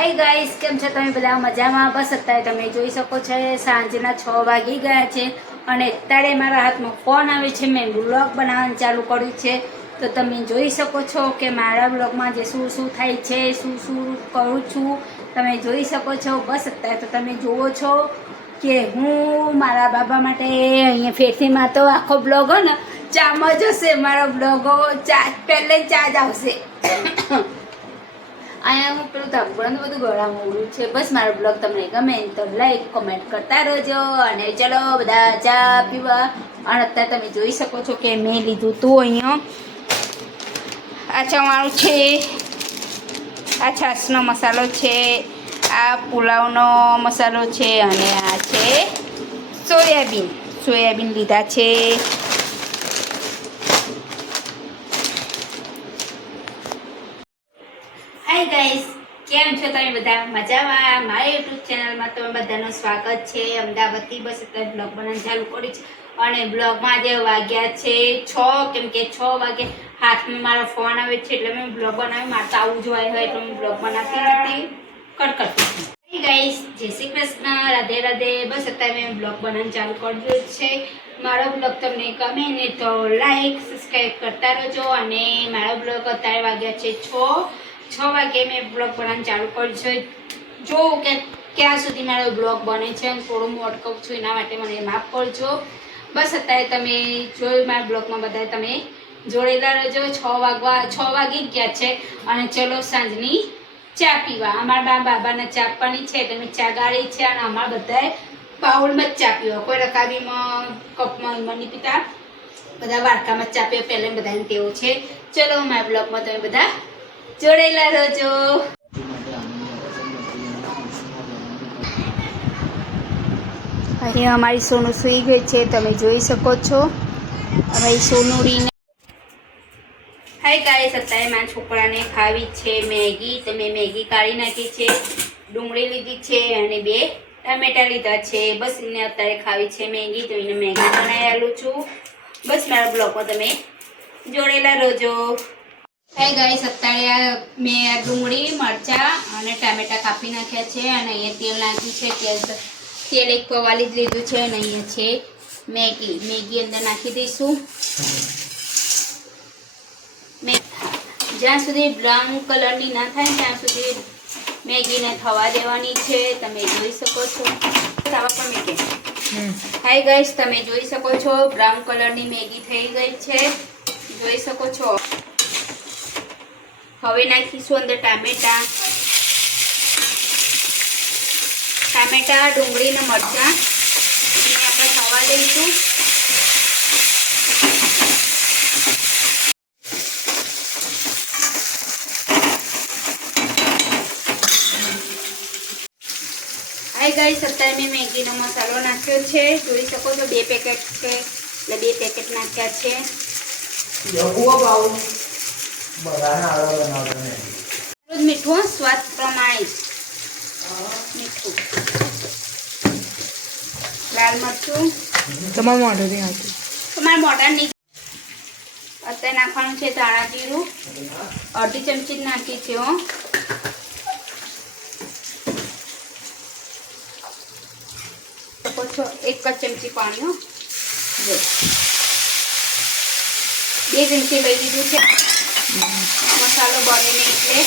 Hi guys, કેમ છો તમે બધા? મજામાં? બસ અત્યારે તમે જોઈ શકો છો સાંજના 6 વાગી ગયા છે અને અત્યારે મારા હાથમાં ફોન આવે છે. મેં બ્લોગ બનાવવાનું ચાલુ કર્યું છે તો તમે જોઈ શકો છો કે મારા બ્લોગમાં જે શું શું થાય છે, શું શું કરું છું તમે જોઈ શકો છો. બસ અત્યારે તો તમે જુઓ છો કે હું મારા બાબા માટે અહીંયા ફેરથીમાં તો આખો બ્લોગ હોય ને ચામ જ હશે. મારો બ્લોગો પહેલે ચા જ આવશે. અહીંયા હું પેલું ધાબળાનું બધું ગળામાં ઉડ્યું છે. બસ મારો બ્લોગ તમને ગમે તો લાઈક કોમેન્ટ કરતા રહેજો અને ચલો બધા ચા પીવા. અને અત્યારે તમે જોઈ શકો છો કે મેં લીધું હતું અહીંયા આ ચવાણું છે, આ છાશનો મસાલો છે, આ પુલાવનો મસાલો છે અને આ છે સોયાબીન લીધા છે. હાય ગાઈસ, કેમ છો તમે બધા? મજામાં? મારી યુટ્યુબ ચેનલમાં તમે બધાનું સ્વાગત છે. અમદાવાદથી બસ અત્યારે બ્લોગ બનાવવાનું ચાલુ કરી છે અને બ્લોગમાં જે વાગ્યા છે 6, કેમ કે 6 વાગે હાથમાં મારો ફોન આવે છે એટલે મેં બ્લોગ બનાવ્યું. મારે તો આવું જોવાય હોય તો હું બ્લોગ બનાવતી નથી, કટ કરતી. હાય ગાઈસ, જય શ્રી કૃષ્ણ, રાધે રાધે. બસ અત્યારે મેં બ્લોગ બનાવવાનું ચાલુ કર્યું છે. મારો બ્લોગ તમને ગમે ને તો લાઈક સબસ્ક્રાઈબ કરતા રહેજો. અને મારો બ્લોગ અત્યારે વાગ્યા છે 6 વાગે મેં બ્લોગ બનાવવાનું ચાલુ કર્યું છે. જોઉં કે ક્યાં સુધી મારો બ્લોગ બને છે. હું થોડું મોટકું છું એના માટે મને માફ કરજો. બસ અત્યારે તમે જોયું મારા બ્લોગમાં બધા તમે જોડેલા રહેજો. 6 વાગી ગયા છે અને ચલો સાંજની ચા પીવા. અમારા બાબાને ચા આપવાની છે એટલે મેં ચા ગાળી છે અને અમારા બધાએ બાઉલમાં જ ચા પીવા. કોઈ રકાબીમાં કપમાં નહીં પીતા, બધા વાડકામાં ચા પીવા. પહેલાં બધાને તેવું છે. ચલો મારા બ્લોગમાં તમે બધા જોડેલા રહેજો. અહીંયા અમારી સોનું સૂઈ ગઈ છે, તમે જોઈ શકો છો. અમારી સોનુડીને હાય ગાઈસ, અત્યારે મારા છોકરાને ખાવી છે મેગી. તો મેં મેગી કાઢી નાખી છે, ડુંગળી લીધી છે અને 2 ટામેટા લીધા છે. બસ એને અત્યારે ખાવી છે મેગી, તો એને મેગી બનાવી આલું છું. બસ મારા બ્લોગમાં તમે જોડેલા રહેજો. હાય ગાઈસ, અત્યારે મેં ડુંગળી, મરચાં અને ટામેટા કાપી નાખ્યા છે અને અહીંયા તેલ નાખ્યું છે. તેલ એક પવાલી જ લીધું છે અને અહીંયા છે મેગી અંદર નાખી દઈશું. જ્યાં સુધી બ્રાઉન કલરની ના થાય ત્યાં સુધી મેગીને થવા દેવાની છે. તમે જોઈ શકો છો. હાય ગાઈસ, તમે જોઈ શકો છો બ્રાઉન કલરની મેગી થઈ ગઈ છે, જોઈ શકો છો. હવે નાખીશું અંદર ટામેટા, ડુંગળી અને મરચાં એને આપણે થવા દઈશું. હાય ગાઈસ, અત્યારે મેં મેગીનો મસાલો નાખ્યો છે, જોઈ શકો છો. 2 પેકેટ છે એટલે 2 પેકેટ નાખ્યા છે. મીઠું સ્વાદ પ્રમાણે મીઠું, લાલ મરચું તમારા મોઢા નહીં. અત્યારે નાખવાનું છે ધાણા જીરું, અડધી ચમચી જ નાખી છે. છો 1 જ ચમચી પાણી. 2 ચમચી લઈ લીધું છે. મસાલો બને નહીં એટલે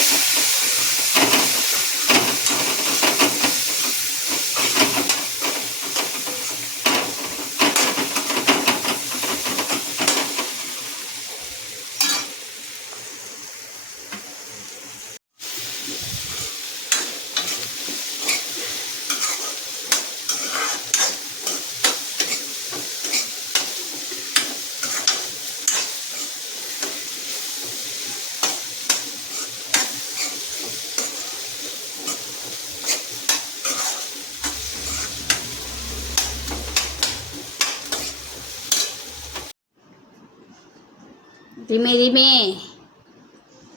ધીમે ધીમે.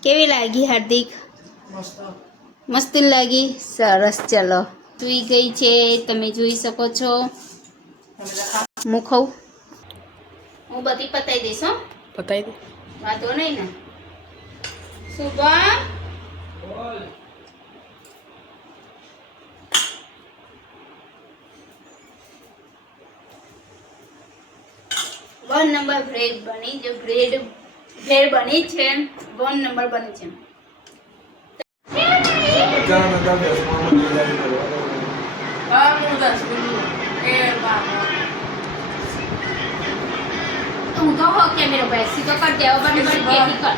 કેવી લાગી હાર્દિક? મસ્ત લાગી. સરસ. ચલો સૂઈ ગઈ છે, તમે જોઈ શકો છો. હું ખાઉં? હું બધી પતાવી દઈશ. પતાવી દે, વાંધો નહીં ને. શુભમ 1 નંબર બ્રેડ બની જે બ્રેડ બની છે 1 નંબર બની છે. હું તો હો કેમેરો બેસી તો કર દેવો બની કેટી કર.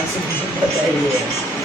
Langsung बताइए